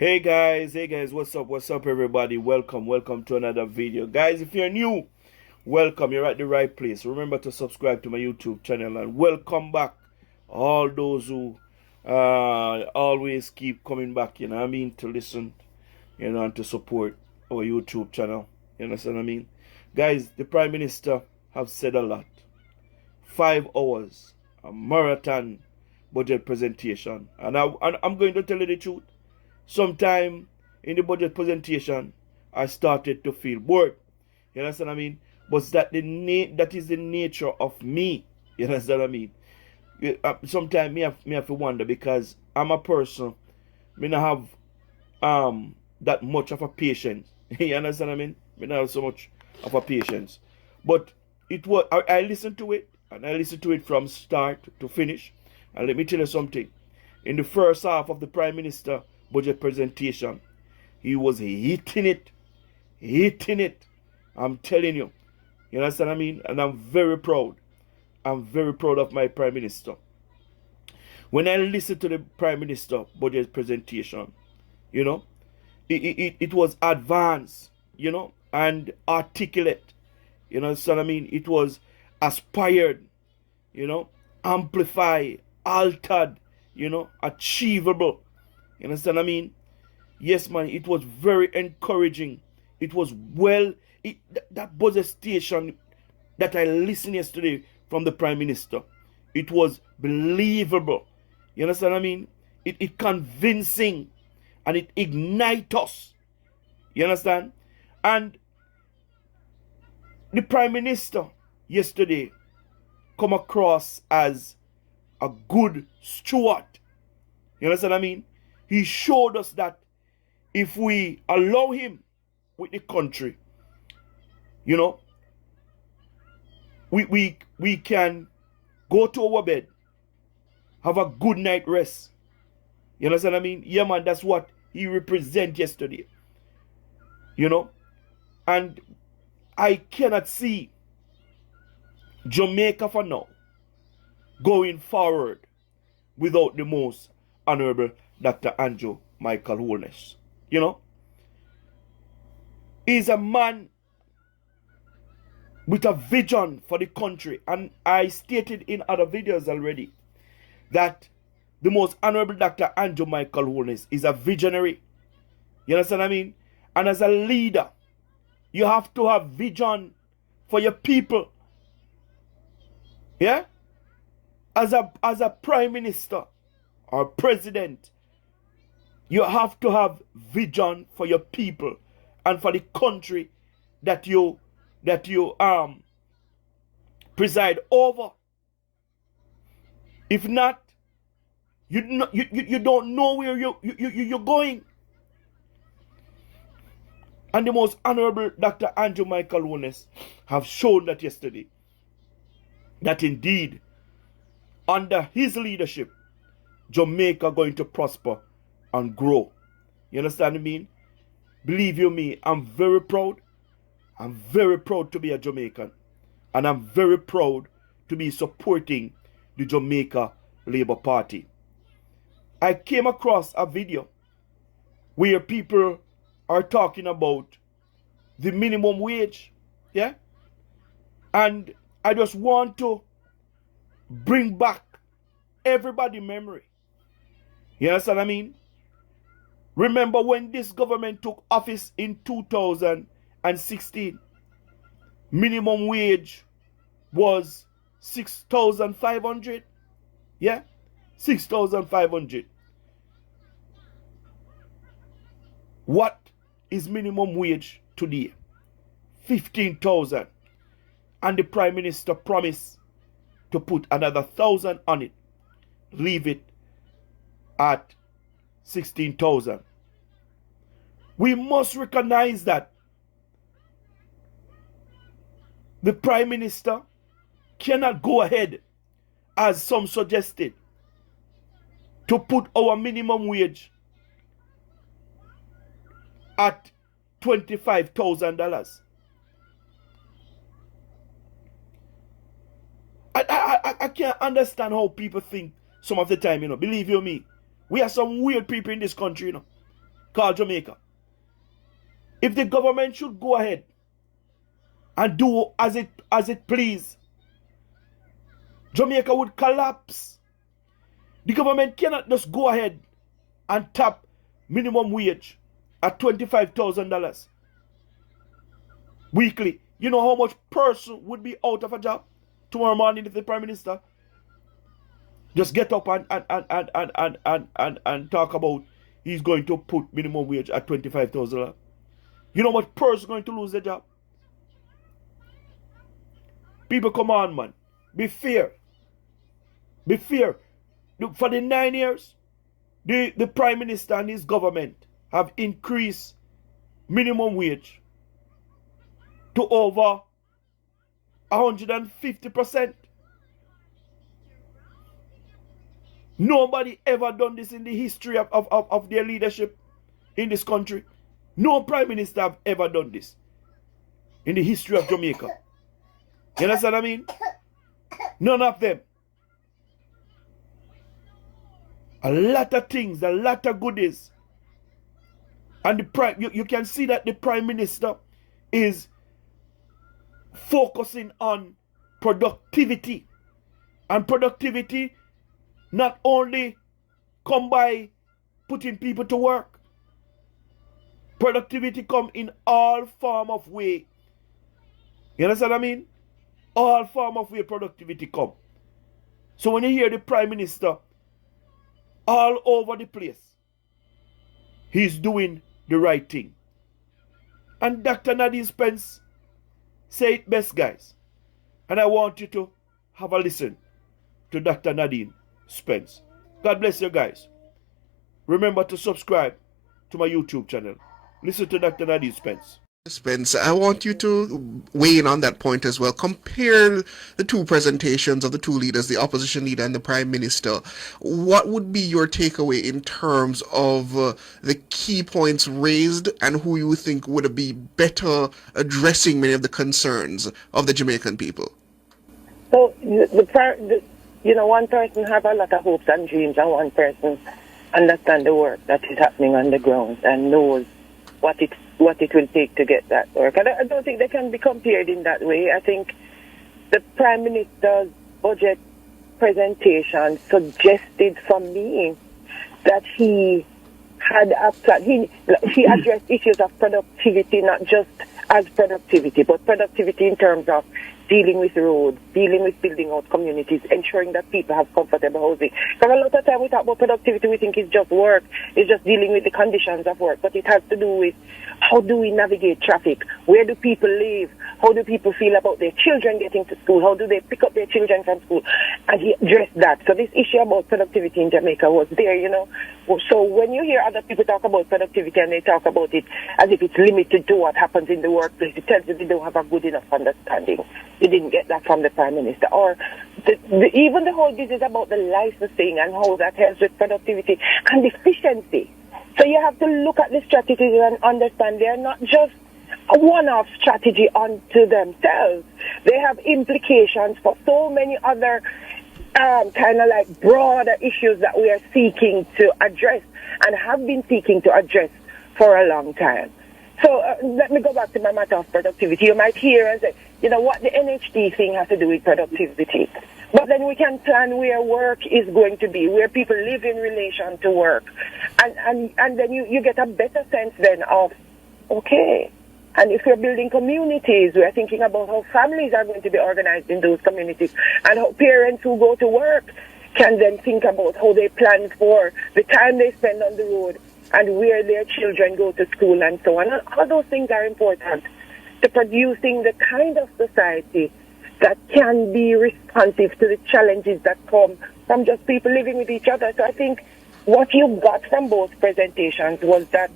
Hey guys, what's up everybody? Welcome to another video. Guys, if you're new, welcome, you're at the right place. Remember to subscribe to my YouTube channel and welcome back all those who always keep coming back, you know what I mean, to listen, and to support our YouTube channel. You understand what I mean? Guys, the Prime Minister have said a lot. 5 hours, a marathon budget presentation. And I'm going to tell you the truth. Sometime in the budget presentation, I started to feel bored. You understand what I mean? But that is the nature of me. You understand what I mean? Sometimes me have to wonder because I'm a person. Me not have that much of a patience. You understand what I mean? Me not have so much of a patience. But I listened to it, and I listened to it from start to finish. And let me tell you something. In the first half of the Prime Minister budget presentation, he was hitting it. I'm telling you. You understand what I mean? And I'm very proud. I'm very proud of my Prime Minister. When I listened to the Prime Minister budget presentation, you know, it was advanced, and articulate. You know what I mean? It was aspired, amplified, altered, achievable. You understand what I mean? Yes, man, it was very encouraging. It was that budget station that I listened yesterday from the Prime Minister, it was believable. You understand what I mean? It convincing, and it ignite us. You understand? And the Prime Minister yesterday come across as a good steward. You understand what I mean? He showed us that if we allow him with the country, we can go to our bed, have a good night rest. You understand what I mean? Yeah, man, that's what he represent yesterday. And I cannot see Jamaica for now going forward without the most honorable Dr. Andrew Michael Holness. He's a man with a vision for the country. And I stated in other videos already that the most honorable Dr. Andrew Michael Holness is a visionary. You understand what I mean? And as a leader, you have to have vision for your people. Yeah? As a prime minister or president, you have to have vision for your people and for the country that you preside over. If not, you don't know where you're going. And the most honorable Dr. Andrew Michael Holness have shown that yesterday, that indeed, under his leadership, Jamaica going to prosper and grow. You understand what I mean? Believe you me, I'm very proud. I'm very proud to be a Jamaican. And I'm very proud to be supporting the Jamaica Labour Party. I came across a video where people are talking about the minimum wage. Yeah? And I just want to bring back everybody's memory. You understand what I mean? Remember when this government took office in 2016, minimum wage was 6,500. Yeah? 6,500. What is minimum wage today? 15,000. And the Prime Minister promised to put another 1,000 on it. Leave it at 16,000. We must recognize that the Prime Minister cannot go ahead, as some suggested, to put our minimum wage at $25,000. I can't understand how people think some of the time, believe you me. We are some weird people in this country, called Jamaica. If the government should go ahead and do as it please, Jamaica would collapse. The government cannot just go ahead and tap minimum wage at $25,000 weekly. You know how much person would be out of a job tomorrow morning if the Prime Minister just get up and talk about he's going to put minimum wage at $25,000. You know how much person going to lose their job? People, come on, man. Be fair. Be fair. For the 9 years, the Prime Minister and his government have increased minimum wage to over 150%. Nobody ever done this in the history of their leadership in this country. No Prime Minister have ever done this in the history of Jamaica. You understand what I mean? None of them. A lot of things, a lot of goodies. And you can see that the Prime Minister is focusing on productivity. And productivity not only come by putting people to work. Productivity come in all form of way. You understand what I mean? All form of way productivity come. So when you hear the Prime Minister all over the place, he's doing the right thing. And Dr. Nadine Spence say it best, guys. And I want you to have a listen to Dr. Nadine Spence. God bless you, guys. Remember to subscribe to my YouTube channel. Listen to Dr. Nadine Spence. Spence, I want you to weigh in on that point as well. Compare the two presentations of the two leaders, the opposition leader and the Prime Minister. What would be your takeaway in terms of the key points raised and who you think would be better addressing many of the concerns of the Jamaican people? So, one person have a lot of hopes and dreams, and one person understand the work that is happening on the ground and knows what it will take to get that work. And I don't think they can be compared in that way. I think the Prime Minister's budget presentation suggested for me that he had a plan. He addressed issues of productivity, not just as productivity, but productivity in terms of dealing with roads, dealing with building out communities, ensuring that people have comfortable housing. Because a lot of time we talk about productivity, we think it's just work, it's just dealing with the conditions of work, but it has to do with how do we navigate traffic, where do people live, how do people feel about their children getting to school, how do they pick up their children from school, and he addressed that. So this issue about productivity in Jamaica was there, So when you hear other people talk about productivity and they talk about it as if it's limited to what happens in the workplace, it tells you they don't have a good enough understanding. You didn't get that from the Prime Minister. Or even the whole business about the licensing and how that helps with productivity and efficiency. So you have to look at the strategies and understand they're not just a one-off strategy unto themselves. They have implications for so many other kind of like broader issues that we are seeking to address and have been seeking to address for a long time. So let me go back to my matter of productivity. You might hear and say, what the NHD thing has to do with productivity. But then we can plan where work is going to be, where people live in relation to work. And then you get a better sense then of, okay, and if we're building communities, we're thinking about how families are going to be organized in those communities and how parents who go to work can then think about how they plan for the time they spend on the road and where their children go to school and so on. And all those things are important to producing the kind of society that can be responsive to the challenges that come from just people living with each other. So I think what you got from both presentations was that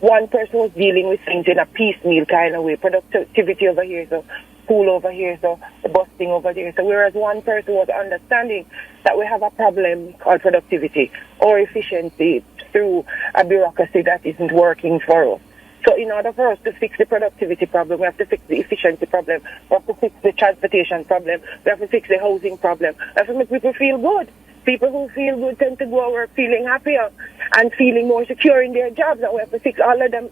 one person was dealing with things in a piecemeal kind of way, productivity over here, so school over here, so the busting over there. So whereas one person was understanding that we have a problem called productivity or efficiency through a bureaucracy that isn't working for us. So in order for us to fix the productivity problem, we have to fix the efficiency problem, we have to fix the transportation problem, we have to fix the housing problem, we have to make people feel good. People who feel good tend to go to work feeling happier and feeling more secure in their jobs, and we have to fix all of them